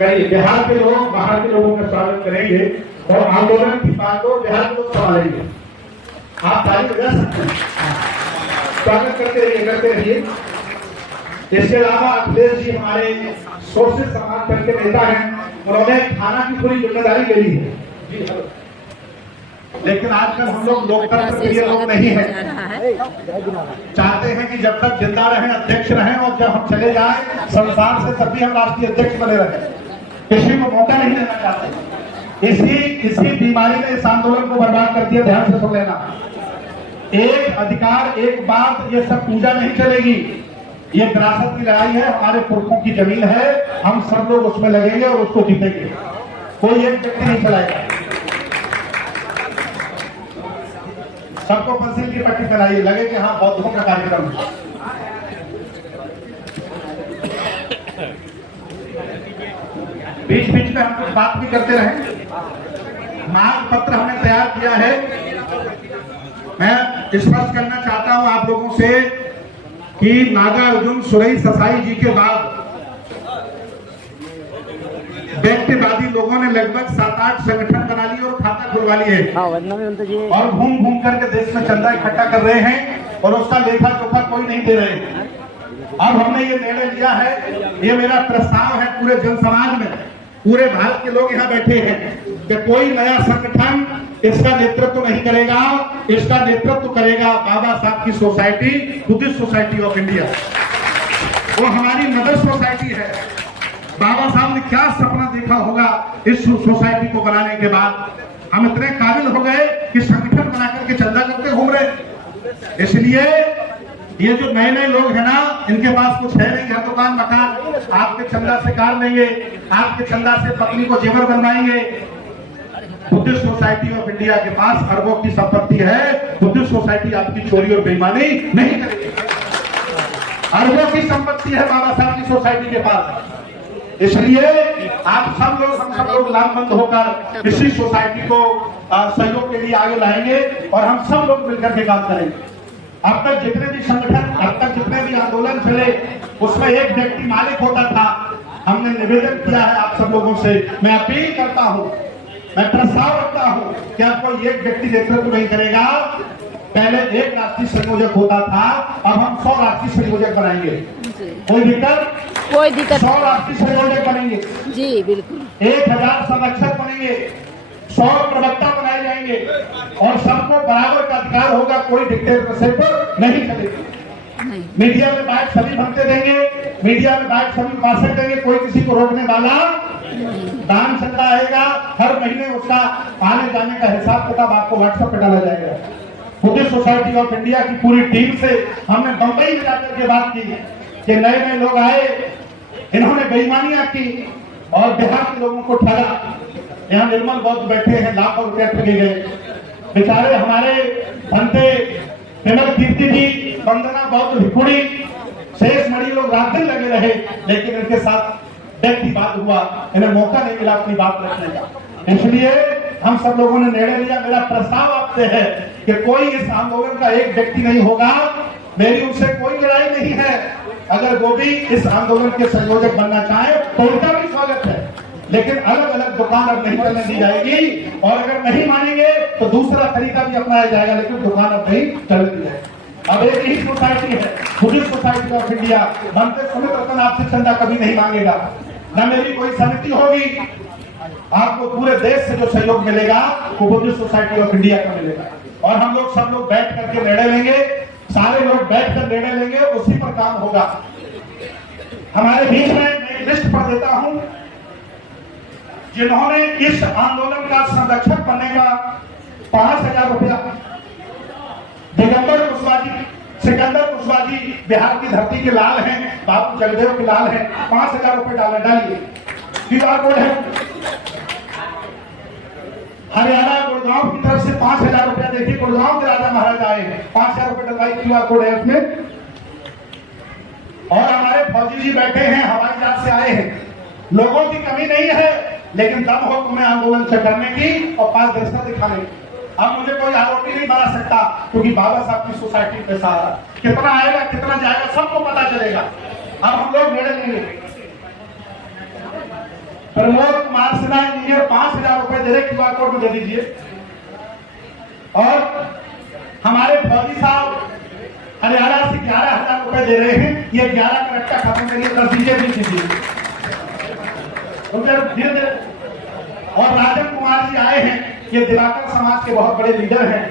करिए। बिहार के लोग बाहर के लोगों का स्वागत करेंगे और आंदोलन की बात को बिहार के लोग संभालेंगे। आप ताली बजा सकते हैं, स्वागत करते रहिए। इसके अलावा अखिलेश जी हमारे सोशल समाज दल के नेता हैं, उन्होंने थाना की पूरी जिम्मेदारी ले ली है। लेकिन आजकल हम लोग लोकतंत्र के लिए लोग नहीं है, चाहते हैं कि जब तक जिंदा रहें, अध्यक्ष रहें, और जब हम चले जाएं संसार से तब भी हम राष्ट्रीय अध्यक्ष बने रहें, किसी को मौका नहीं देना चाहते। इसी बीमारी ने इस आंदोलन को बर्बाद कर दिया। ध्यान से सुन लेना, एक अधिकार एक बात, ये सब पूजा नहीं चलेगी। ये विरासत की लड़ाई है, हमारे पुरखों की जमीन है, हम सब लोग उसमें लगेंगे और उसको जीतेंगे। कोई एक व्यक्ति नहीं चलाएगा। सबको पेंसिल की पट्टी कराइए, लगे कि हाँ बौद्धों का कार्यक्रम है। बीच बीच में हम कुछ बात भी करते रहे। मांग पत्र हमने तैयार किया है। मैं स्पष्ट करना चाहता हूं आप लोगों से कि नागार्जुन सुरई ससाई जी के बाद व्यक्तिवादी लोगों ने लगभग 7-8 संगठन बना लिए और खाता खुलवा लिए और घूम घूम करके देश में चंदा इकट्ठा कर रहे हैं और उसका लेखा जोखा कोई नहीं दे रहे हैं। अब हमने ये निर्णय लिया है, ये मेरा प्रस्ताव है पूरे जन समाज में, पूरे भारत के लोग यहाँ बैठे हैं कि कोई नया संगठन इसका नेतृत्व नहीं करेगा, इसका नेतृत्व करेगा बाबा साहब की society, Buddhist society of India. वो हमारी मदर सोसाइटी है। बाबा साहब ने क्या सपना देखा होगा इस सोसाइटी को बनाने के बाद। हम इतने काबिल हो गए कि संगठन बना करके चंदा करके घूम रहे। इसलिए ये जो नए नए लोग हैं ना, इनके पास कुछ है नहीं, घर दुकान मकान, आपके चंदा से कार लेंगे, आपके चंदा से पत्नी को जेवर बनवाएंगे। बुद्धिस्ट सोसाइटी ऑफ इंडिया के पास अरबों की संपत्ति है। बुद्धिस्ट सोसाइटी आपकी चोरी और बेईमानी नहीं करेगी। अरबों की संपत्ति है बाबा साहब की सोसाइटी के पास। इसलिए आप सब लोग, हम सब लोग लामबंद होकर इसी सोसाइटी को सहयोग के लिए आगे लाएंगे और हम सब लोग मिलकर के काम करेंगे। अब तक जितने भी संगठन, अब तक जितने भी आंदोलन चले, उसमें एक व्यक्ति मालिक होता था। हमने निवेदन किया है आप सब लोगों से, मैं अपील करता हूं, मैं प्रस्ताव रखता हूं कि आप कोई एक व्यक्ति नेतृत्व नहीं करेगा। पहले एक राष्ट्रीय संयोजक होता था, अब हम 100 राष्ट्रीय संयोजक बनाएंगे। कोई दिक्कत? 100 राष्ट्रीय संयोजक बनेंगे जी, बिल्कुल। 1000 संरक्षक बनेंगे, 100 प्रवक्ता बनाए जाएंगे और सबको बराबर का अधिकार होगा। कोई डिक्टेटरशिप नहीं चलेगी। मीडिया में बाइट सभी भरते देंगे, मीडिया में बाइट सभी उपासक देंगे, कोई किसी को रोकने वाला दान चलता आएगा। हर महीने उसका आने जाने का हिसाब किताब आपको व्हाट्सएप पे डाला जाएगा। बुद्धिस्ट सोसाइटी ऑफ इंडिया की पूरी टीम से हमने बंबई में जाकर के बात की कि नए नए लोग आए, इन्होंने बेईमानियां की और बिहार के लोगों को ठगा। यहाँ निर्मल बौद्ध बैठे हैं, लाखों रुपए ठगे गए बेचारे। हमारे भंते विमल कीर्ति जी, वंदना बौद्ध भिकुड़ी, शेष मणि लोग रात दिन लगे रहे, लेकिन इनके साथ व्यक्तिवाद हुआ, इन्हें मौका नहीं मिला अपनी बात रखने का। इसलिए हम सब लोगों ने निर्णय लिया। मेरा प्रस्ताव आपसे है कि कोई इस आंदोलन का एक व्यक्ति नहीं होगा। मेरी उनसे कोई लड़ाई नहीं है। अगर वो भी इस आंदोलन के संयोजक बनना चाहे तो उनका भी स्वागत है, लेकिन अलग अलग दुकान अब नहीं चलने दी जाएगी। और अगर नहीं मानेंगे तो दूसरा तरीका भी अपनाया जाएगा, लेकिन दुकान अब नहीं चलने दी जाएगी। अब एक ही सोसाइटी है, बुद्धिस्ट सोसाइटी ऑफ इंडिया। बनते सुमित रतन आपसे चंदा कभी नहीं मांगेगा, न मेरी कोई समिति होगी। आपको पूरे देश से जो सहयोग मिलेगा वो बुद्धिस्ट सोसाइटी ऑफ इंडिया का मिलेगा। और हम लोग सब लोग बैठ करके निर्णय लेंगे, सारे लोग बैठ कर निर्णय लेंगे, उसी पर काम होगा। हमारे बीच में एक लिस्ट पढ़ देता हूं जिन्होंने इस आंदोलन का संरक्षक बनने का 5000 रुपया। दिगंबर कुशवाहा जी, सिकंदर कुशवाहा जी बिहार की धरती के लाल हैं, बाबू जगदेव के लाल हैं। 5000 रुपए डालिए। क्यूआर कोड है। हरियाणा गुड़गांव की तरफ से 5000 रुपया। देखिए गुड़गांव के राजा महाराजा आए, 5000 रुपए डलवाई। क्यूआर कोड है उसमें। और हमारे फौजी जी बैठे हैं, हवाई जहाज से आए हैं। लोगों की कमी नहीं है, लेकिन दम हो तुम्हें आंदोलन से करने की और पारदर्शिता दिखाने की। अब मुझे कोई आरोपी नहीं बना सकता, क्योंकि बाबा साहब की सोसाइटी पे सहारा कितना आएगा कितना जाएगा सबको पता चलेगा। अब हम लोग निर्णय लेंगे। प्रमोद कुमार सिन्हा इंजीनियर 5,000 रुपए दे रहे, QR कोड में दे दीजिए। और हमारे फौजी साहब हरियाणा से 11,000 रुपए दे रहे हैं, ये 11 का रट्टा खत्म करिए, 10 दीजिए, 20 दीजिए। और राजन कुमार जी आए हैं, ये दिवाकर समाज के बहुत बड़े लीडर हैं।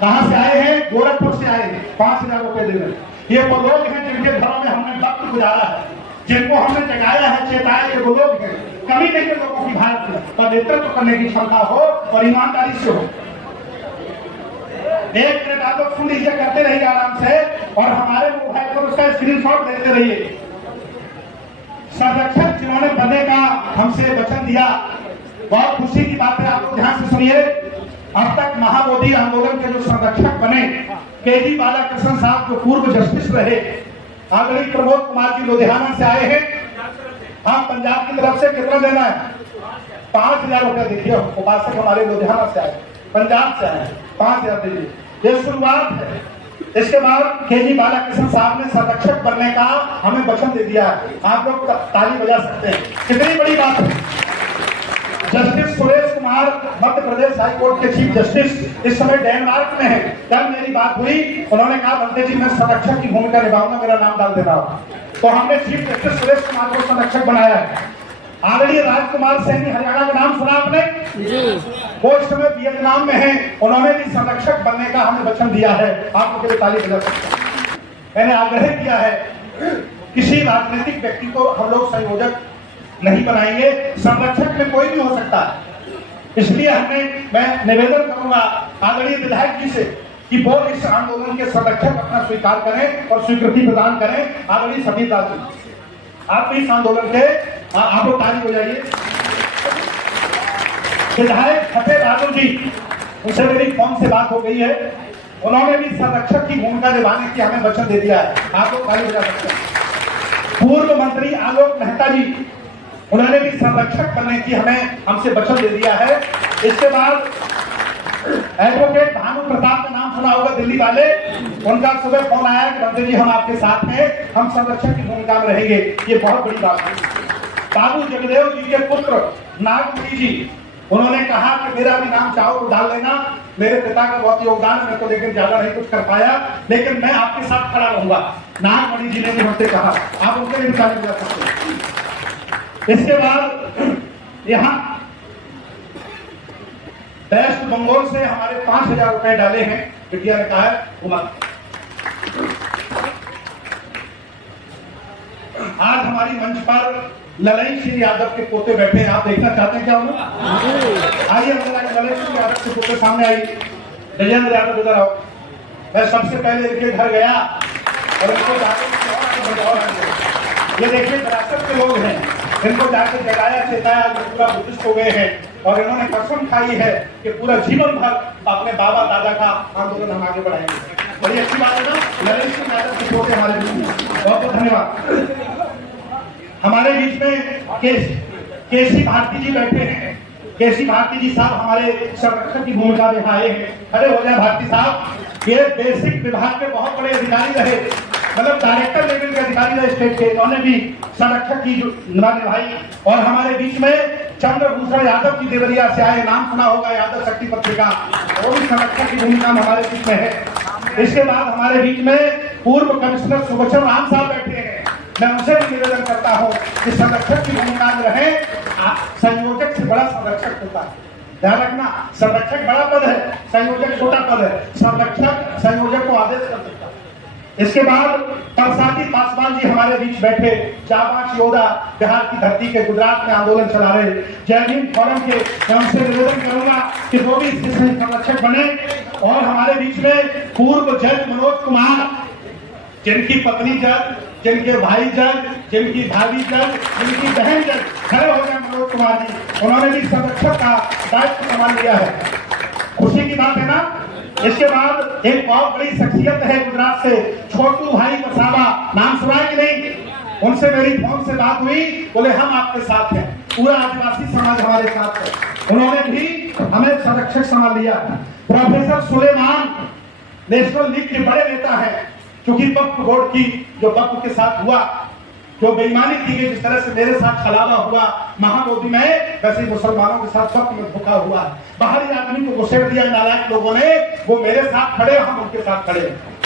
कहां से आए हैं? गोरखपुर से आए हैं, 5,000 रुपए दे रहे हैं। ये वो लोग हैं जिनके घरों में हमने वक्त गुजारा है, जिनको हमने जगाया है, चेताया, ये वो लोग हैं। कमी नहीं है लोगों की भारत पर नेतृत्व करने की क्षमता हो और ईमानदारी से हो। एक मिनट आप लोग सुन लीजिए, करते रहिए आराम से, और हमारे मोबाइल पर उसका स्क्रीनशॉट लेते रहिए। संरक्षक जिन्होंने बनने का हमसे वचन दिया, बहुत खुशी की बात है, आप लोग ध्यान से सुनिए। अब तक महाबोधि आंदोलन के जो संरक्षक बने, केजी बालाकृष्ण साहब जो पूर्व जस्टिस रहे, आदरणीय प्रमोद कुमार जी लुधियाना से आए हैं। हम पंजाब की तरफ से कितना देना है? 5,000 रुपया। देखिए उपासक हमारे लुधियाना से आए, पंजाब से आए, 5,000 दीजिए, ये शुरुआत है। इसके बाद केजी बालाकृष्ण साहब ने संरक्षक बनने का हमें वचन दे दिया है। आप लोग ताली बजा सकते हैं, कितनी बड़ी बात है। Justice Suresh Kumar Madhya Pradesh high court के चीफ जस्टिस इस समय डेनमार्क में हैं। कल मेरी बात हुई, उन्होंने कहा बंदे जी मैं संरक्षक की भूमिका निभाऊंगा, मेरा नाम डाल देना। तो हमने चीफ जस्टिस सुरेश कुमार को संरक्षक बनाया है। आदरणीय राजकुमार सैनी हरियाणा का नाम सुना आपने? वो इस समय वियतनाम में हैं, उन्होंने भी संरक्षक बनने का हमें वचन दिया है। आप लोग ताली बजा सकते हैं। मैंने आग्रह किया है, किसी राजनीतिक व्यक्ति को हम लोग संयोजक नहीं बनाएंगे, संरक्षक में कोई भी हो सकता है। इसलिए मैं निवेदन करूंगा आदरणीय विधायक जी से कि वो इस आंदोलन के संरक्षक अपना स्वीकार करें और स्वीकृति प्रदान करें। आदरणीय सभी दास आप इस आंदोलन के आप लोग ताली हो जाइए। विधायक फतेह बहादुर जी, उनसे मेरी फोन से बात हो गई है, उन्होंने भी संरक्षक की भूमिका निभाने की हमें वचन दे दिया है। आप लोग ताली बजा सकते हैं। पूर्व मंत्री आलोक मेहता जी, उन्होंने भी संरक्षक बनने की हमसे वचन दे दिया है। इसके बाद एडवोकेट भानु प्रताप का नाम सुना होगा, दिल्ली वाले, उनका सुबह फोन आया कि बंदे जी हम आपके साथ हैं, हम संरक्षक की भूमिका में रहेंगे। ये बहुत बड़ी बात है। बाबू जगदेव जी के पुत्र नागपुरी जी, उन्होंने कहा कि मेरा भी नाम चाहो तो डाल लेना, मेरे पिता का बहुत योगदान है, मैं तो लेकिन ज्यादा नहीं कुछ कर पाया, लेकिन मैं आपके साथ खड़ा रहूंगा। नागमणि जी ने भी हमसे कहा, आप उनके लिए भी ताली बजा सकते हैं। इसके बाद यहाँ वेस्ट बंगाल से हमारे 5,000 रुपए डाले हैं, बिटिया ने कहा है उमर। आज हमारी मंच पर ललन सिंह यादव के पोते बैठे हैं, आप देखना चाहते हैं क्या उन्हें? आइए ललन सिंह यादव के पोते सामने आइए। गजेंद्र यादव इधर आओ। मैं सबसे पहले इनके घर गया और इनको ये देखिए विरासत के लोग हैं, इनको जाके जगाया चेताया, पूरा बुद्धिस्ट हो गए हैं और इन्होंने कसम खाई है कि पूरा जीवन भर अपने बाबा दादा का आंदोलन हम आगे बढ़ाएंगे। बड़ी अच्छी बात है ना। ललन सिंह यादव के पोते हमारे बीच में, बहुत बहुत धन्यवाद। हमारे बीच में केसी भारती जी बैठे हैं। केसी भारती जी साहब हमारे संरक्षक की भूमिका निभाए हैं। खड़े हो जाए भारती साहब। ये बेसिक विभाग के बहुत बड़े अधिकारी रहे, मतलब डायरेक्टर लेवल के अधिकारी रहे स्टेट के, उन्होंने भी संरक्षक की निभाई। और हमारे बीच में चंद्रभूषण यादव की देवरिया से आए, नाम सुना होगा यादव शक्ति पत्रिका, वो भी संरक्षक की भूमिका हमारे बीच में है। इसके बाद हमारे बीच में पूर्व कमिश्नर सुबचन राम साहब बैठे हैं। मैं उनसे भी निवेदन करता हूं कि संरक्षक की भूमिका में रहे। संयोजक से बड़ा संरक्षक होता है, ध्यान रखना। संरक्षक बड़ा पद है, संयोजक छोटा पद है। संरक्षक संयोजक को आदेश कर सकता है। इसके बाद परसादी पासवान जी हमारे बीच बैठे, जाबाज योद्धा, बिहार की धरती के, गुजरात में आंदोलन चला रहे, जय हिंद फोरम के। मैं उनसे निवेदन करूंगा कि वो भी इसके संरक्षक बने। और हमारे बीच में पूर्व जज मनोज कुमार, जिनकी पत्नी जज, जिनके भाई जज, जिनकी भाभी जज, जिनकी बहन जज, खड़े हो गए मनोज कुमार जी, उन्होंने भी संरक्षक का दायित्व संभाल लिया है। खुशी की बात है ना। इसके बाद एक बहुत बड़ी शख्सियत है गुजरात से, छोटू भाई वसावा, नाम सुना कि नहीं? उनसे मेरी फोन से बात हुई, बोले हम आपके साथ हैं, पूरा आदिवासी समाज हमारे साथ है। उन्होंने भी हमें संरक्षक संभाल लिया। प्रोफेसर सुलेमान नेशनल लीग के बड़े नेता हैं, क्योंकि वक्फ बोर्ड की जो वक्फ के साथ हुआ, जो बेईमानी की गई, जिस तरह से मेरे साथ छलावा हुआ महामोदी में, वैसे मुसलमानों के साथ सब में धोखा हुआ। बाहरी आदमी को घुसेड़ दिया नालायक लोगों ने, वो मेरे साथ खड़े, हम उनके साथ खड़े।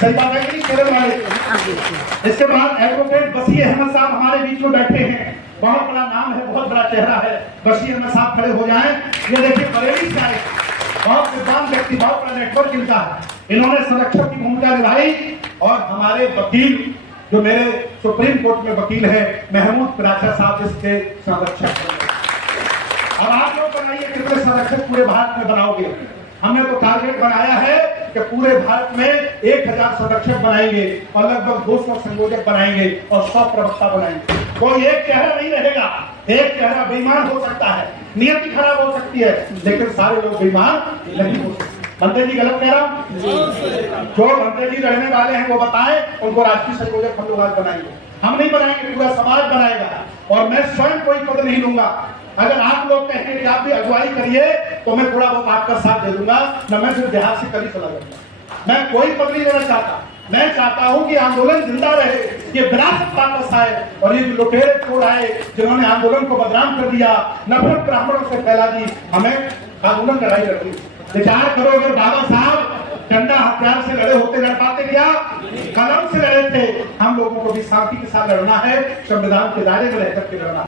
सही बात है कि नहीं केरल वाले? इसके बाद एडवोकेट बशीर अहमद साहब हमारे बीच में बैठे हैं, बहुत बड़ा नाम है, बहुत बड़ा चेहरा है। बशीर अहमद साहब खड़े हो जाएं। ये देखिए बरेली से आए, बहुत विद्वान व्यक्ति, बहुत बड़ा नेटवर्क इनका है। इन्होंने संरक्षक की भूमिका निभाई। और हमारे वकील जो मेरे सुप्रीम कोर्ट में वकील है, महमूद पराचा साहब, इसके संरक्षक। अब आप लोग बनाइए कितने संरक्षक पूरे भारत में बनाओगे? हमने तो टारगेट बनाया है कि पूरे भारत में 1000 संरक्षक बनाएंगे और लगभग 200 संयोजक बनाएंगे और 100 प्रवक्ता बनाएंगे। कोई एक चेहरा नहीं रहेगा। एक चेहरा बेईमान हो सकता है, नियति खराब हो सकती है, लेकिन सारे लोग बेईमान नहीं हो सकते। मंत्री जी गलत कह रहा हूं? जो मंत्री जी रहने वाले हैं वो बताएं, उनको राष्ट्रीय संयोजक हम लोग आज बनाएंगे। हम नहीं बनाएंगे, पूरा समाज बनाएगा। और मैं स्वयं कोई पद नहीं लूंगा। अगर आप लोग कहें कि आप भी अगुवाई करिए तो मैं थोड़ा बहुत आपका साथ दे दूंगा, न मैं सिर्फ देहात से कभी चला जाऊंगा। मैं कोई पद नहीं लेना चाहता। मैं चाहता हूं कि आंदोलन जिंदा रहे, ये विरासत वापस आए। और ये जो लुटेरे चोर आए जिन्होंने आंदोलन को बदनाम कर दिया, नफरत ब्राह्मणों से फैला दी, हमें आंदोलन लड़ाई लड़नी। विचार करो, अगर बाबा साहब डंडा हथियार से लड़े होते, लड़ पाते क्या? कलम से लड़े थे। हम लोगों को भी शांति के साथ लड़ना है, संविधान के दायरे में रहकर के लड़ना है।